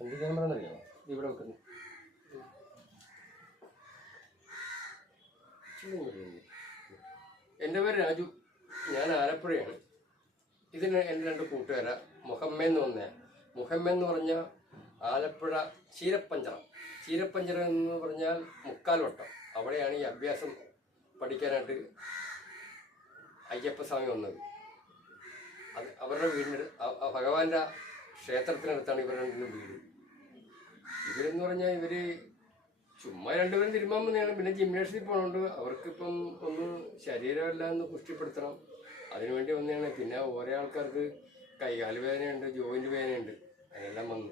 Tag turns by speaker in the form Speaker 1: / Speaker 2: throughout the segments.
Speaker 1: എന്ത് ക്യാമറ ഇവിടെ വെക്കുന്നു. എന്റെ പേര് രാജു. ഞാൻ ആലപ്പുഴയാണ്. ഇതിന് എന്റെ രണ്ട് കൂട്ടുകാരാ. മുഹമ്മ എന്ന് പറഞ്ഞ മുഹമ്മ എന്ന് പറഞ്ഞാൽ ആലപ്പുഴ ചീരപ്പഞ്ചറം. ചീരപ്പഞ്ചറം എന്ന് പറഞ്ഞാൽ മുക്കാൽ വട്ടം. അവിടെയാണ് ഈ അഭ്യാസം പഠിക്കാനായിട്ട് അയ്യപ്പസ്വാമി വന്നത്. അത് അവരുടെ ആ ഭഗവാന്റെ ക്ഷേത്രത്തിനടുത്താണ് ഇവരുടെ വീട്. ഇവരെന്ന് പറഞ്ഞാൽ ഇവർ ചുമ്മാ രണ്ടുപേരും തിരുമാൻ വന്നെയാണ് പിന്നെ ജിംനാസ്റ്റിൽ പോകണോണ്ട് അവർക്കിപ്പം ഒന്ന് ശരീരമെല്ലാം ഒന്ന് പുഷ്ടിപ്പെടുത്തണം അതിനുവേണ്ടി വന്നതാണ്. പിന്നെ ഓരോ ആൾക്കാർക്ക് കൈകാൽ വേദനയുണ്ട് ജോയിന്റ് വേദനയുണ്ട്. അതിനെല്ലാം വന്നു.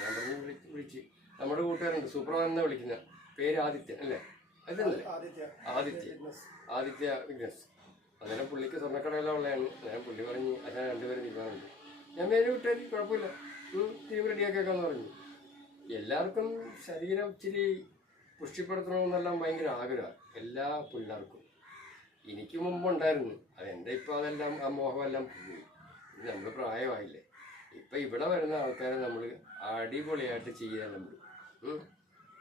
Speaker 1: ഞാൻ പറഞ്ഞു വിളിച്ച്. നമ്മുടെ കൂട്ടുകാരുണ്ട്. സൂപ്രഭാൻ എന്നാ വിളിക്കുന്ന? പേര് ആദിത്യ അല്ലേ? അതല്ലേ?
Speaker 2: ആദിത്യ.
Speaker 1: ആദിത്യ. വിഘ്നസ് അന്നേരം പുള്ളിക്ക് സ്വർണക്കടയെല്ലാം ഉള്ളതാണ്. അന്നേരം പുള്ളി പറഞ്ഞു അച്ഛൻ രണ്ടുപേരും തീരുമാനമുണ്ട് ഞാൻ പേര് വിട്ടാൽ കുഴപ്പമില്ല. ടീം റെഡിയാക്കിയേക്കാന്ന് പറഞ്ഞു. എല്ലാവർക്കും ശരീരം ഇച്ചിരി പുഷ്ടിപ്പെടുത്തണമെന്നെല്ലാം ഭയങ്കര ആഗ്രഹമാണ്. എല്ലാ പിള്ളേർക്കും. എനിക്ക് മുമ്പുണ്ടായിരുന്നു അതെന്റെ ഇപ്പോൾ അതെല്ലാം ആ മോഹമെല്ലാം പോയി. നമ്മൾ പ്രായമായില്ലേ. ഇപ്പം ഇവിടെ വരുന്ന ആൾക്കാരെ നമ്മൾ അടിപൊളിയായിട്ട് ചെയ്യാൻ നമ്മൾ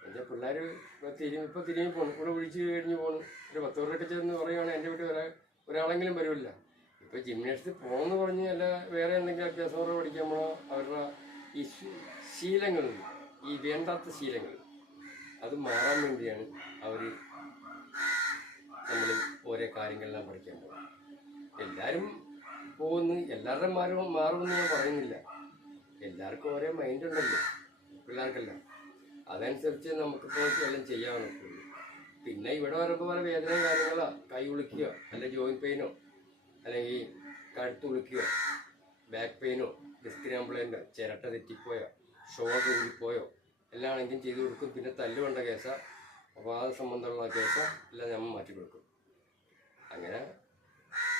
Speaker 1: എന്റെ പിള്ളേർ ഇപ്പോൾ തിരിഞ്ഞ് ഇപ്പോൾ തിരിഞ്ഞ് പോകണം ഇവിടെ വിളിച്ച് കഴിഞ്ഞ് പോകണം ഒരു പത്ത് പേരൊക്കെ ചെന്ന് പറയുകയാണെങ്കിൽ എന്റെ വീട്ടിൽ ഒരാ ഒരാളെങ്കിലും വരുമില്ല ഇപ്പോൾ ജിംനാസ്റ്റിൽ പോകണമെന്ന് പറഞ്ഞ് അല്ല വേറെ എന്തെങ്കിലും അഭ്യാസങ്ങളോ പഠിക്കുമ്പോഴോ അവരുടെ ഈ ശീലങ്ങളുണ്ട്. ഈ വേണ്ടാത്ത ശീലങ്ങൾ. അത് മാറാൻ വേണ്ടിയാണ് അവർ നമ്മൾ ഓരോ കാര്യങ്ങളെല്ലാം പഠിക്കാൻ പോകുന്നത്. എല്ലാവരും പോകുന്നു. എല്ലാവരുടെ മാറും മാറുമെന്ന് ഞാൻ പറയുന്നില്ല. എല്ലാവർക്കും ഓരോ മൈൻഡ് ഉണ്ടല്ലോ പിള്ളേർക്കെല്ലാം. അതനുസരിച്ച് നമുക്കിപ്പോൾ എല്ലാം ചെയ്യാൻ പിന്നെ ഇവിടെ വരുമ്പോൾ പല വേദന കാര്യങ്ങളോ. കൈ ഉളിക്കുകയോ അല്ല ജോയിൻ പെയിനോ അല്ലെങ്കിൽ കഴുത്ത് ഉളിക്കുകയോ ബാക്ക് പെയിനോ ഡിസ്ക് ചിരട്ട തെറ്റിപ്പോയോ. ഷോൾഡർ കൂടിപ്പോയോ? എല്ലാം ആണെങ്കിലും ചെയ്തു കൊടുക്കും. പിന്നെ തല്ലുവേണ്ട കേസ. അപാത സംബന്ധമുള്ള കേസ. എല്ലാം ഞാൻ മാറ്റി കൊടുക്കും. അങ്ങനെ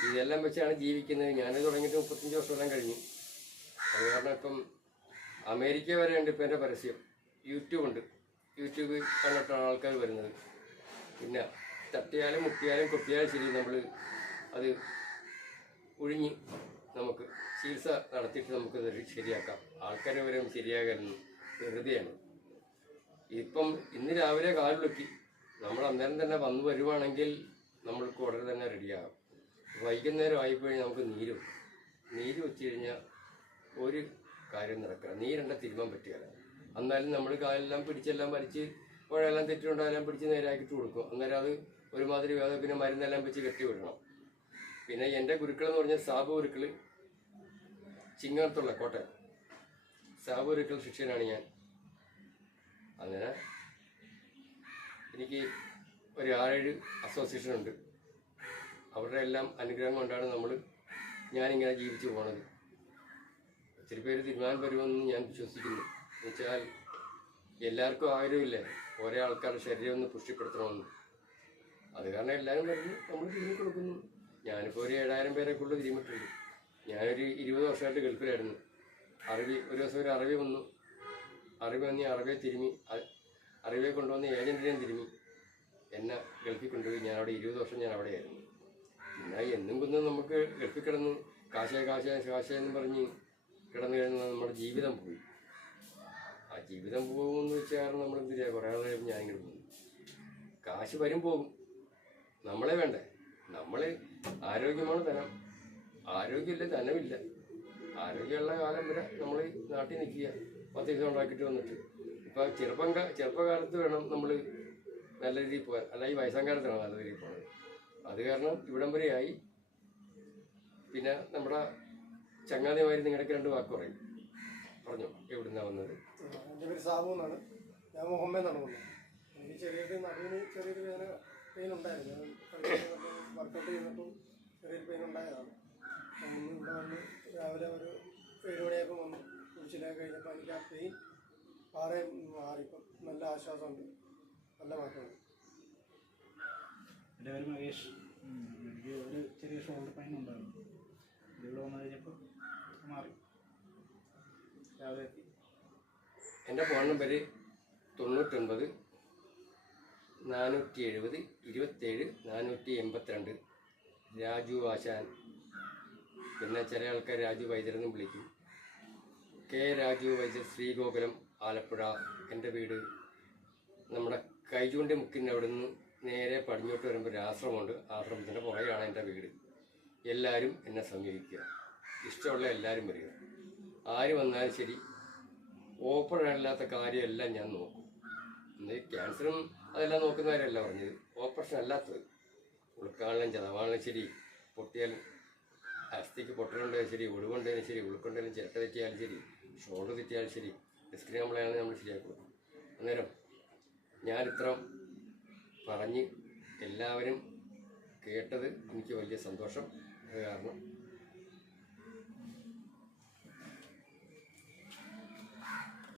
Speaker 1: ഇതെല്ലാം വെച്ചാണ് ജീവിക്കുന്നത്. ഞാൻ തുടങ്ങിയിട്ട് മുപ്പത്തഞ്ച് വർഷമെല്ലാം കഴിഞ്ഞു. അത് കാരണം ഇപ്പം അമേരിക്ക വരെ ഉണ്ട് ഇപ്പം എന്റെ പരസ്യം. യൂട്യൂബ് ഉണ്ട്. യൂട്യൂബ് കണ്ടിട്ടാണ് ആൾക്കാർ വരുന്നത്. പിന്നെ തട്ടിയാലും മുട്ടിയാലും കൊട്ടിയാലും ശരി നമ്മൾ അത് ഒഴിഞ്ഞ് നമുക്ക് ചികിത്സ നടത്തിയിട്ട് നമുക്ക് ശരിയാക്കാം. ആൾക്കാരെ വരെ ശരിയാകരുന്നു വെറുതെയാണ് ഇപ്പം ഇന്ന് രാവിലെ കാലുളുക്കി നമ്മൾ അന്നേരം തന്നെ വന്നു വരുവാണെങ്കിൽ നമ്മൾക്ക് ഉടനെ തന്നെ റെഡിയാകും. വൈകുന്നേരം ആയിപ്പോയി നമുക്ക് നീര്. നീര് വെച്ച് കഴിഞ്ഞാൽ ഒരു കാര്യം നടക്കുക നീരണ്ട തിരുമാൻ പറ്റുകയില്ല എന്നാലും നമ്മൾ കാലെല്ലാം പിടിച്ചെല്ലാം വലിച്ച് പുഴയെല്ലാം തെറ്റുണ്ടായാലും പിടിച്ച് നേരാക്കിയിട്ട് കൊടുക്കും. അന്നേരം അത് ഒരുമാതിരി വേദന പിന്നെ മരുന്നെല്ലാം വെച്ച് കെട്ടി വിടണം. പിന്നെ എന്റെ ഗുരുക്കൾ എന്ന് പറഞ്ഞാൽ സാബു ഗുരുക്കൾ ചിങ്ങത്തുള്ള കോട്ടയം. സാബു ഗുരുക്കൾ ശിഷ്യനാണ് ഞാൻ. അങ്ങനെ എനിക്ക് ഒരു ആറേഴ് അസോസിയേഷൻ ഉണ്ട്. അവരുടെ എല്ലാം അനുഗ്രഹം കൊണ്ടാണ് നമ്മൾ ഞാനിങ്ങനെ ജീവിച്ചു പോണത്. ഒത്തിരി പേര് തീരുമാനം വരുമെന്ന് ഞാൻ വിശ്വസിക്കുന്നു. എന്നുവെച്ചാൽ എല്ലാവർക്കും ആഗ്രഹമില്ലേ? ഓരോ ആൾക്കാരുടെ ശരീരം ഒന്ന് പുഷ്ടിപ്പെടുത്തണമെന്ന്. അത് കാരണം എല്ലാവരും വരുന്നു നമ്മൾ തിരിഞ്ഞു കൊടുക്കുന്നു. ഞാനിപ്പോൾ ഒരു ഏഴായിരം പേരെക്കുള്ള തിരിമിട്ടുണ്ട് ഞാനൊരു ഇരുപത് വർഷമായിട്ട് ഗൾഫിലായിരുന്നു. അറബി ഒരു ദിവസം ഒരു അറബി വന്നു. അറബി വന്ന് അറബിയെ തിരുമി. അറബിയെ കൊണ്ടുവന്ന് ഏജന്റിനെയും തിരുമി. എന്നെ ഗൾഫിൽ കൊണ്ടുപോയി. ഞാൻ അവിടെ ഇരുപത് വർഷം ഞാൻ അവിടെയായിരുന്നു പിന്നെ എന്നും കുന്നും നമുക്ക് ഗൾഫിൽ കിടന്ന് കാശേ കാശേ കാശേ എന്ന് പറഞ്ഞ് കിടന്നു കഴിഞ്ഞാൽ നമ്മുടെ ജീവിതം പോയി. ആ ജീവിതം പോകുമെന്ന് വെച്ചാൽ നമ്മൾ എന്ത് ചെയ്യുക കുറേ ആളുകൾ ഞാനിങ്ങനെ പോകും കാശ് വരും പോകും. നമ്മളെ വേണ്ടേ? നമ്മൾ ആരോഗ്യമാണ് ധനം. ആരോഗ്യമില്ല ധനമില്ല. ആരോഗ്യമുള്ള കാലം വരെ നമ്മൾ നാട്ടിൽ നിൽക്കുക പത്ത് ദിവസം ഉണ്ടാക്കിയിട്ട് വന്നിട്ട്. ഇപ്പം ചെറുപ്പം ചെറുപ്പകാലത്ത് വേണം നമ്മൾ നല്ല രീതിയിൽ പോകാൻ. അല്ല ഈ വയസ്സാം കാലത്താണ് നല്ല രീതിയിൽ പോകുന്നത് അത് കാരണം ഇവിടം വരെയായി പിന്നെ നമ്മുടെ ചങ്ങാതിമാര് നിങ്ങളുടെ രണ്ട് വാക്ക് പറയും. പറഞ്ഞു എവിടുന്നാ വന്നത്?
Speaker 2: എന്റെ പേര് സാബു എന്നാണ്. ഞാൻ മുഹമ്മദ് എന്നാണ് എനിക്ക് ചെറിയൊരു നടുവിന് ചെറിയൊരു വേദന. പെയിൻ ഉണ്ടായിരുന്നു വർക്കൗട്ട് ചെയ്തപ്പം ചെറിയൊരു പെയിൻ ഉണ്ടായതാണ് ഇന്ന് ഇവിടെ വന്ന് രാവിലെ ഒരു ഏഴ് മണിയായപ്പോൾ വന്നു. കുടിച്ചിലൊക്കെ കഴിഞ്ഞപ്പോൾ എനിക്ക് ആ പെയിൻ പാറേ മാറി. ഇപ്പം നല്ല ആശ്വാസമുണ്ട്. നല്ല മാറ്റമുണ്ട്.
Speaker 3: എന്റെ പേര് മഹേഷ്. എനിക്ക് ഒരു ചെറിയ ഷോൾഡർ പെയിൻ ഉണ്ടായിരുന്നു. ഇവിടെ വന്നു കഴിഞ്ഞപ്പോൾ മാറി. രാവിലെ എത്തി.
Speaker 1: എന്റെ ഫോൺ നമ്പർ തൊണ്ണൂറ്റൊൻപത് നാനൂറ്റി എഴുപത് ഇരുപത്തേഴ് നാനൂറ്റി എൺപത്തിരണ്ട് രാജു ആശാൻ. പിന്നെ ചില ആൾക്കാർ രാജു വൈദ്യരെന്നും വിളിക്കും. കെ രാജു വൈദ്യർ ശ്രീഗോകുലം ആലപ്പുഴ. എന്റെ വീട് നമ്മുടെ കൈചൂണ്ടി മുക്കിന്റെ അവിടെ നിന്ന് നേരെ പടിഞ്ഞോട്ട് വരുമ്പോൾ ഒരു ആശ്രമമുണ്ട്. ആശ്രമത്തിന്റെ പുറകെയാണ് എന്റെ വീട്. എല്ലാവരും എന്നെ സമീപിക്കുക. ഇഷ്ടമുള്ള എല്ലാവരും വരിക. ആര് വന്നാലും ശരി ഓപ്പൺ കാര്യമെല്ലാം ഞാൻ നോക്കും. ഇന്ന് ക്യാൻസറും അതെല്ലാം നോക്കുന്നവരല്ല പറഞ്ഞത് ഓപ്പറേഷൻ അല്ലാത്തത്. ഉൾക്കാളിലും ചതവാളിനും ശരി. പൊട്ടിയാലും അസ്ഥിക്ക് പൊട്ടലുണ്ടായാലും ശരി ഒടുവുണ്ടായാലും ശരി ഉൾക്കൊണ്ടാലും ചിരട്ട തെറ്റിയാലും ശരി ഷോൾഡർ തെറ്റിയാലും ശരി ഡിസ്കിന് നമ്മളെയാണ് നമ്മൾ ശരിയാക്കി അന്നേരം ഞാനിത്ര പറഞ്ഞ് എല്ലാവരും കേട്ടത് എനിക്ക് വലിയ സന്തോഷം. കാരണം